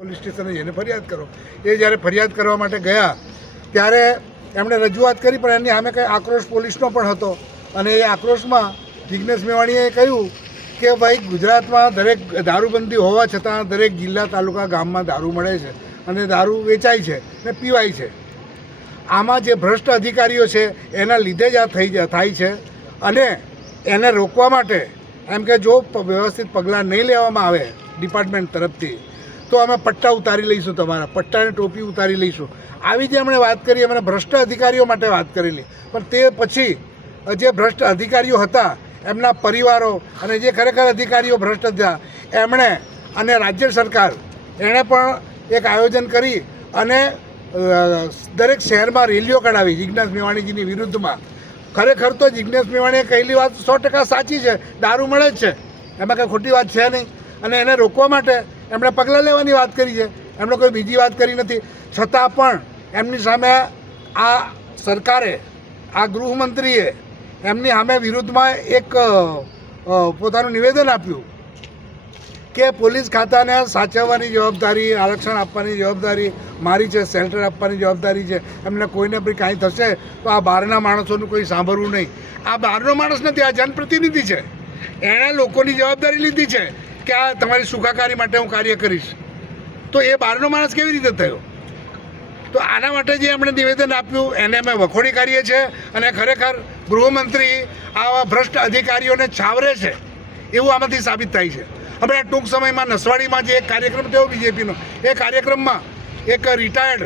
Police સ્ટેશને જઈને ફરિયાદ કરો. એ જ્યારે ફરિયાદ કરવા માટે ગયા, ત્યારે એમણે રજૂઆત કરી, પણ એની સામે કંઈ આક્રોશ પોલીસનો પણ હતો. અને એ આક્રોશમાં જિજ્ઞેશ મેવાણીએ કહ્યું કે ભાઈ, ગુજરાતમાં દરેક દારૂબંધી હોવા છતાં દરેક જિલ્લા, તાલુકા, ગામમાં દારૂ મળે છે અને દારૂ વેચાય છે ને પીવાય છે. આમાં જે ભ્રષ્ટ અધિકારીઓ છે, એના લીધે જ આ થઈ થાય છે. અને એને રોકવા માટે એમ કે જો વ્યવસ્થિત પગલાં નહીં લેવામાં આવે, ડિપાર્ટમેન્ટ તરફથી તો અમે પટ્ટા ઉતારી લઈશું તમારા, પટ્ટાની ટોપી ઉતારી લઈશું. આવી જે એમણે વાત કરી, એમણે ભ્રષ્ટ અધિકારીઓ માટે વાત કરેલી. પણ તે પછી, જે ભ્રષ્ટ અધિકારીઓ હતા, એમના પરિવારો અને જે ખરેખર અધિકારીઓ ભ્રષ્ટ હતા, એમણે અને રાજ્ય સરકાર, એણે પણ એક આયોજન કરી અને દરેક શહેરમાં રેલીઓ કઢાવી જિજ્ઞાસ મેવાણીજીની વિરુદ્ધમાં. ખરેખર તો જિજ્ઞાસ મેવાણીએ કહેલી વાત સો ટકા સાચી છે, દારૂ મળે જ છે. એમાં કંઈ ખોટી વાત છે નહીં. અને એને રોકવા માટે એમણે પગલાં લેવાની વાત કરી છે. એમણે કોઈ બીજી વાત કરી નથી. છતાં પણ એમની સામે આ સરકારે, આ ગૃહમંત્રીએ એમની સામે વિરુદ્ધમાં એક પોતાનું નિવેદન આપ્યું કે પોલીસ ખાતાને સાચવવાની જવાબદારી, આરક્ષણ આપવાની જવાબદારી, મારી છે શેલ્ટર આપવાની જવાબદારી છે. એમને કોઈને બી કાંઈ થશે તો આ બહારના માણસોનું કોઈ સાંભળવું નહીં. આ બહારનો માણસ નથી, આ જનપ્રતિનિધિ છે. એણે લોકોની જવાબદારી લીધી છે. કે આ તમારી સુખાકારી માટે હું કાર્ય કરીશ. તો એ બહારનો માણસ કેવી રીતે થયો? તો આના માટે જે એમણે નિવેદન આપ્યું, એને અમે વખોડી કાઢીએ છીએ અને ખરેખર ગૃહમંત્રી આવા ભ્રષ્ટ અધિકારીઓને છાવરે છે એવું આમાંથી સાબિત થાય છે. હમણાં ટૂંક સમયમાં નસવાડીમાં જે એક કાર્યક્રમ થયો બીજેપીનો, એ કાર્યક્રમમાં એક retired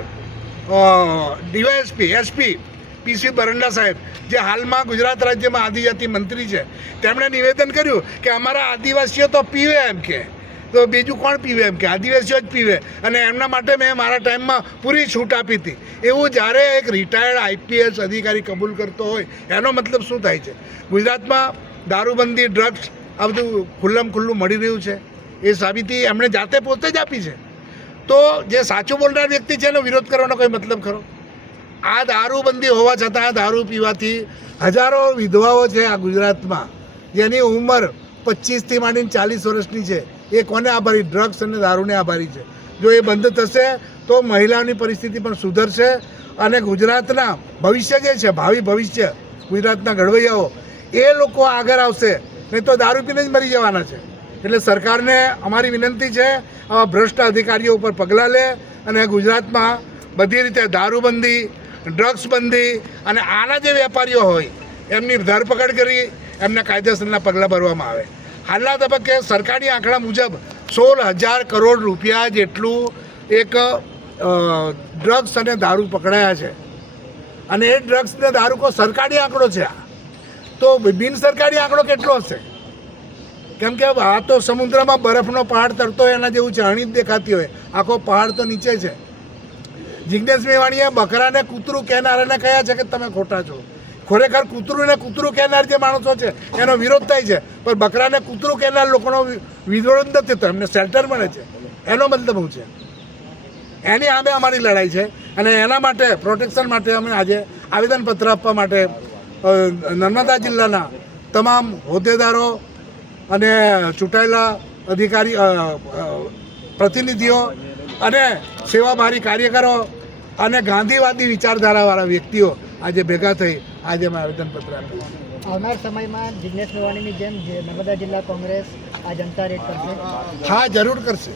DySP, SP PC Baranda સાહેબ, જે હાલમાં ગુજરાત રાજ્યમાં આદિજાતિ મંત્રી છે, તેમણે નિવેદન કર્યું કે અમારા આદિવાસીઓ તો પીવે એમ કે. તો બીજું કોણ પીવે એમ કે? આદિવાસીઓ જ પીવે. અને એમના માટે મેં મારા ટાઈમમાં પૂરી છૂટ આપી હતી. એવું જ્યારે એક રિટાયર્ડ આઈપીએસ અધિકારી કબૂલ કરતો હોય, એનો મતલબ શું થાય છે? ગુજરાતમાં દારૂબંધી ડ્રગ્સ આ બધું ખુલ્લમ ખુલ્લું મળી રહ્યું છે. એ સાબિતી એમણે જાતે પોતે જ આપી છે. તો જે સાચું બોલનાર વ્યક્તિ છે, એનો વિરોધ કરવાનો કોઈ મતલબ ખરો? આ દારૂબંધી હોવા છતાં દારૂ પીવાથી હજારો વિધવાઓ છે આ ગુજરાતમાં. જેની ઉંમર પચીસથી માંડીને ચાલીસ વર્ષની છે. એ કોને આભારી? ડ્રગ્સ અને દારૂને આભારી છે. જો એ બંધ થશે, તો મહિલાઓની પરિસ્થિતિ પણ સુધરશે અને ગુજરાતના ભવિષ્ય જે છે, ભાવિ ભવિષ્ય, ગુજરાતના ઘડવૈયાઓ, એ લોકો આગળ આવશે. નહીં તો દારૂ પીને જ મરી જવાના છે. એટલે સરકારને અમારી વિનંતી છે, આવા ભ્રષ્ટ અધિકારીઓ ઉપર પગલાં લે અને ગુજરાતમાં બધી રીતે દારૂબંધી ડ્રગ્સ બંધી અને આના જે વેપારીઓ હોય, એમની ધરપકડ કરી, એમને કાયદેસરના પગલાં ભરવામાં આવે. હાલના તબક્કે સરકારી આંકડા મુજબ સોળ હજાર કરોડ રૂપિયા જેટલું એક ડ્રગ્સ અને દારૂ પકડાયા છે. અને એ ડ્રગ્સને દારૂ કો સરકારી આંકડો છે આ. તો બિન સરકારી આંકડો કેટલો હશે? કેમ કે આ તો સમુદ્રમાં બરફનો પહાડ તરતો એના જેવું જ દેખાતી હોય. આખો પહાડ તો નીચે છે. જિજ્ઞેશ મેવાણીએ બકરાને કૂતરું કહેનારાને કહ્યા છે કે તમે ખોટા છો. ખરેખર કૂતરું ને કૂતરું કહેનાર જે માણસો છે, એનો વિરોધ થાય છે. પણ બકરાને કૂતરું કહેનાર લોકોનો વિરોધ નથી તો એમને શેલ્ટર મળે છે. એનો મતલબ હું છે? એની આમે અમારી લડાઈ છે અને એના માટે પ્રોટેક્શન માટે અમે આજે આવેદનપત્ર આપવા માટે નર્મદા જિલ્લાના તમામ હોદ્દેદારો અને ચૂંટાયેલા અધિકારી પ્રતિનિધિઓ અને સેવાભારી કાર્યકરો અને ગાંધીવાદી વિચારધારાવાળા વ્યક્તિઓ આજે ભેગા થઈ આજે અમે આવેદનપત્ર આપ્યું. આવનાર સમયમાં જિજ્ઞેશ મેવાણીની જેમ જે નર્મદા જિલ્લા કોંગ્રેસ આ જનતા રેડ કરશે. હા જરૂર કરશે.